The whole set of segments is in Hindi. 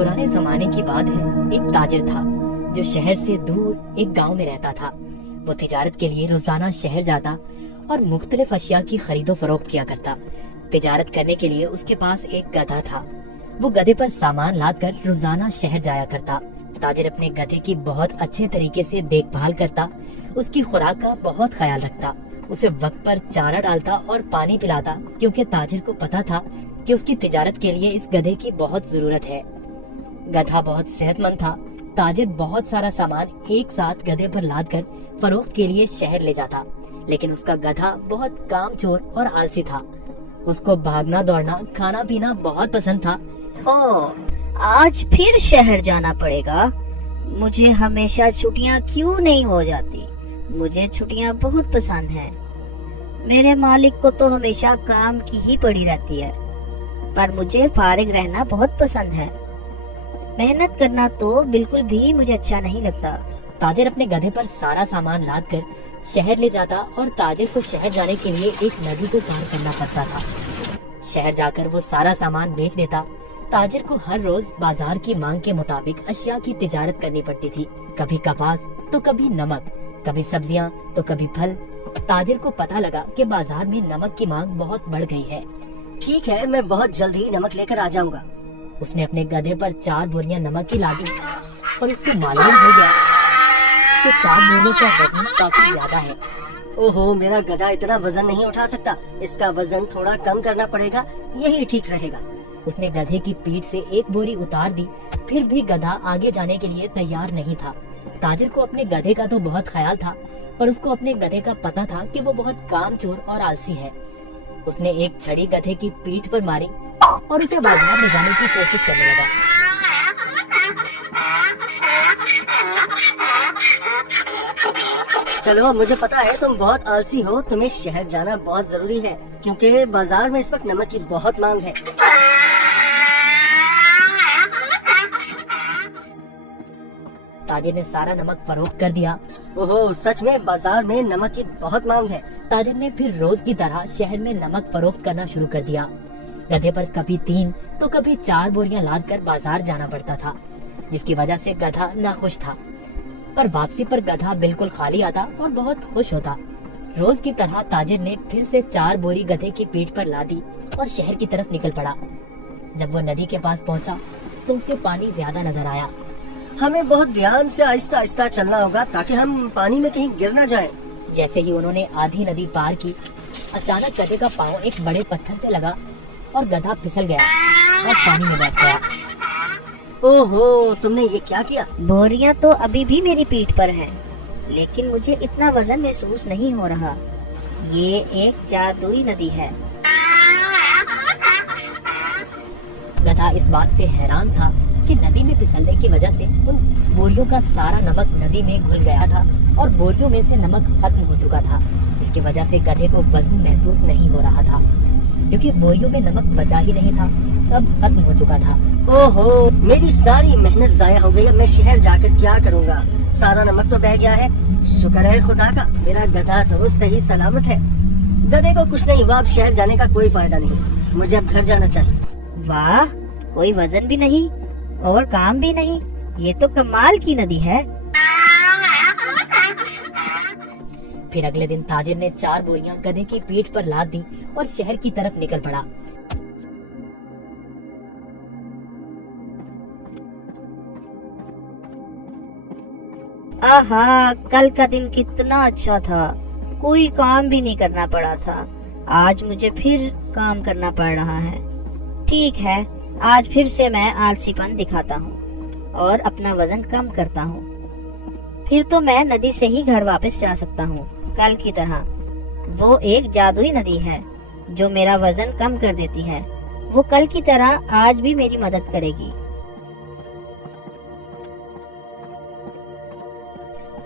पुराने जमाने की बात है। एक ताजिर था जो शहर से दूर एक गांव में रहता था। वो तिजारत के लिए रोजाना शहर जाता और मुख्तलिफ अशिया की खरीदो फरोख्त किया करता। तिजारत करने के लिए उसके पास एक गधा था। वो गधे पर सामान लादकर रोजाना शहर जाया करता। ताजिर अपने गधे की बहुत अच्छे तरीके से देखभाल करता, उसकी खुराक का बहुत ख्याल रखता, उसे वक्त पर चारा डालता और पानी पिलाता, क्योंकि ताजिर को पता था कि उसकी तिजारत के लिए इस गधे की बहुत जरूरत है। गधा बहुत सेहतमंद था। ताजिर बहुत सारा सामान एक साथ गधे पर लादकर फरोख्त के लिए शहर ले जाता, लेकिन उसका गधा बहुत कामचोर और आलसी था। उसको भागना दौड़ना खाना पीना बहुत पसंद था। आज फिर शहर जाना पड़ेगा। मुझे हमेशा छुट्टियां क्यों नहीं हो जाती? मुझे छुट्टियां बहुत पसंद हैं। मेरे मालिक को तो हमेशा काम की ही पड़ी रहती है, पर मुझे फारिग रहना बहुत पसंद है। मेहनत करना तो बिल्कुल भी मुझे अच्छा नहीं लगता। ताजिर अपने गधे पर सारा सामान लादकर शहर ले जाता और ताजिर को शहर जाने के लिए एक नदी को पार करना पड़ता था। शहर जाकर वो सारा सामान बेच देता। ताजिर को हर रोज बाजार की मांग के मुताबिक अशिया की तिजारत करनी पड़ती थी। कभी कपास तो कभी नमक, कभी सब्जियां तो कभी फल। ताजिर को पता लगा कि बाजार में नमक की मांग बहुत बढ़ गई है। ठीक है, मैं बहुत जल्द ही नमक लेकर आ जाऊंगा। उसने अपने गधे पर 4 बोरियां नमक की लादी और उसको मालूम हो गया कि 4 बोरियों का वजन काफी ज्यादा है। ओहो, मेरा गधा इतना वजन नहीं उठा सकता। इसका वजन थोड़ा कम करना पड़ेगा, यही ठीक रहेगा। उसने गधे की पीठ से एक बोरी उतार दी, फिर भी गधा आगे जाने के लिए तैयार नहीं था। ताजिर को अपने गधे का तो बहुत ख्याल था, पर उसको अपने गधे का पता था कि वो बहुत कामचोर और आलसी है। उसने एक छड़ी गधे की पीठ पर मारी और उसे बाजार ले जाने की कोशिश करने लगा। चलो, मुझे पता है तुम बहुत आलसी हो। तुम्हें शहर जाना बहुत जरूरी है, क्योंकि बाजार में इस वक्त नमक की बहुत मांग है। ताजिर ने सारा नमक फरोख्त कर दिया। ओहो, सच में बाजार में नमक की बहुत मांग है। ताजिर ने फिर रोज की तरह शहर में नमक फरोख्त करना शुरू कर दिया। गधे पर कभी 3 तो कभी 4 बोरियां लादकर बाजार जाना पड़ता था, जिसकी वजह से गधा नाखुश था। पर वापसी पर गधा बिल्कुल खाली आता और बहुत खुश होता। रोज की तरह ताजिर ने फिर से 4 बोरी गधे की पीठ पर लादी और शहर की तरफ निकल पड़ा। जब वो नदी के पास पहुंचा तो उसे पानी ज्यादा नजर आया। हमें बहुत ध्यान से आहिस्ता आहिस्ता चलना होगा, ताकि हम पानी में कहीं गिर न जाएं। जैसे ही उन्होंने आधी नदी पार की, अचानक गधे का पाँव एक बड़े पत्थर से लगा और गधा फिसल गया और पानी में बैठ गया। ओहो, तुमने ये क्या किया? बोरियां तो अभी भी मेरी पीठ पर हैं, लेकिन मुझे इतना वजन महसूस नहीं हो रहा। ये एक जादुई नदी है। गधा इस बात से हैरान था कि नदी में फिसलने की वजह से उन बोरियों का सारा नमक नदी में घुल गया था और बोरियों में से नमक खत्म हो चुका था, जिसकी वजह से गधे को वजन महसूस नहीं हो रहा था, क्योंकि बोरियों में नमक बचा ही नहीं था, सब खत्म हो चुका था। ओहो, मेरी सारी मेहनत जाया हो गई। अब मैं शहर जाकर क्या करूँगा? सारा नमक तो बह गया है। शुक्र है खुदा का, मेरा गधा तो सही सलामत है। गधे को कुछ नहीं हुआ। अब शहर जाने का कोई फायदा नहीं। मुझे अब घर जाना चाहिए। वाह, कोई वजन भी नहीं और काम भी नहीं। ये तो कमाल की नदी है। फिर अगले दिन ताजिर ने 4 बोरियां गधे की पीठ पर लाद दी और शहर की तरफ निकल पड़ा। आहा, कल का दिन कितना अच्छा था। कोई काम भी नहीं करना पड़ा था। आज मुझे फिर काम करना पड़ रहा है। ठीक है, आज फिर से मैं आलसीपन दिखाता हूँ और अपना वजन कम करता हूँ। फिर तो मैं नदी से ही घर वापस जा सकता हूँ, कल की तरह। वो एक जादुई नदी है जो मेरा वजन कम कर देती है। वो कल की तरह आज भी मेरी मदद करेगी।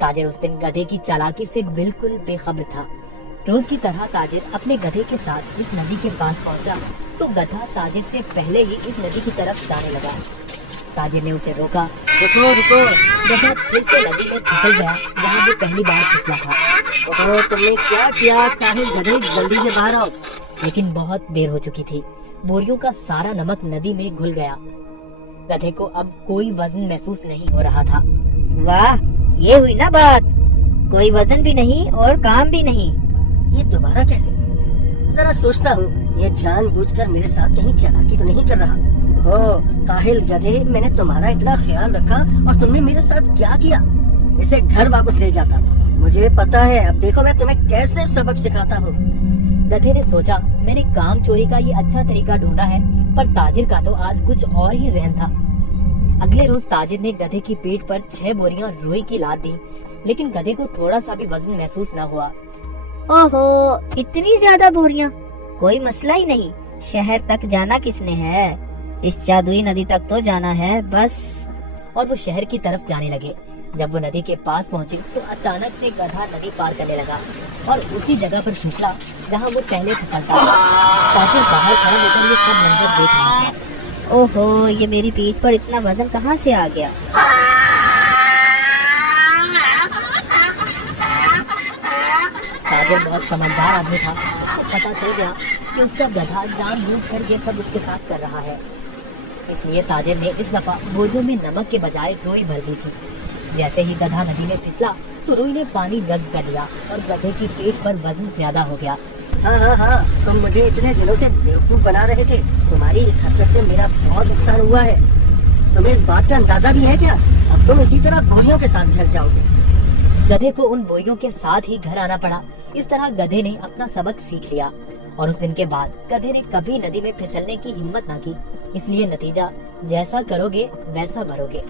ताजिर उस दिन गधे की चालाकी से बिल्कुल बेखबर था। रोज की तरह ताजिर अपने गधे के साथ इस नदी के पास पहुंचा तो गधा ताजिर से पहले ही इस नदी की तरफ जाने लगा। ताजिर ने उसे रोका। रुको रुको। गधा फिर से नदी में फिसल गया जहाँ वो पहली बार फिसला था। ओहो, तुमने क्या किया? काहे गधे, जल्दी से बाहर आओ। लेकिन बहुत देर हो चुकी थी। बोरियों का सारा नमक नदी में घुल गया। गधे को अब कोई वजन महसूस नहीं हो रहा था। वाह, ये हुई ना बात। कोई वजन भी नहीं और काम भी नहीं। ये दोबारा कैसे? जरा सोचता हूँ, ये जानबूझकर मेरे साथ कहीं चालाकी तो नहीं कर रहा। ओ काहिल गधे, मैंने तुम्हारा इतना ख्याल रखा और तुमने मेरे साथ क्या किया? इसे घर वापस ले जाता हूँ। मुझे पता है, अब देखो मैं तुम्हें कैसे सबक सिखाता हूँ। गधे ने सोचा, मैंने काम चोरी का ये अच्छा तरीका ढूंढा है, पर ताजिर का तो आज कुछ और ही जहन था। अगले रोज ताजिर ने गधे की पीठ पर 6 बोरियां रुई की लाद दी, लेकिन गधे को थोड़ा सा भी वजन महसूस न हुआ। ओहो, इतनी ज्यादा बोरियां? कोई मसला ही नहीं। शहर तक जाना किसने है? इस जादुई नदी तक तो जाना है बस। और वो शहर की तरफ जाने लगे। जब वो नदी के पास पहुंचे तो अचानक से गधा नदी पार करने लगा और उसी जगह पर फिसला जहां वो पहले फिसलता था। ताजिर बाहर खड़ा होकर ये सब मंजर देख रहा था। ओहो, ये मेरी पीठ पर इतना वजन कहाँ से आ गया? ताजिर बहुत समझदार आदमी था। उसको पता चल गया कि उसका गधा जानबूझकर ये सब उसके साथ कर रहा है। इसलिए ताजिर ने इस दफा बोरियों में नमक के बजाय रुई भर दी थी। जैसे ही गधा नदी में फिसला तो रुई ने पानी जज्ब कर लिया और गधे की पीठ पर वजन ज्यादा हो गया। हाँ, तुम मुझे इतने दिनों से बेवकूफ बना रहे थे। तुम्हारी इस हरकत से मेरा बहुत नुकसान हुआ है। तुम्हें इस बात का अंदाजा भी है क्या? अब तुम इसी तरह बोरियों के साथ घर जाओगे। गधे को उन बोरियों के साथ ही घर आना पड़ा। इस तरह गधे ने अपना सबक सीख लिया और उस दिन के बाद गधे ने कभी नदी में फिसलने की हिम्मत ना की। इसलिए नतीजा, जैसा करोगे वैसा भरोगे।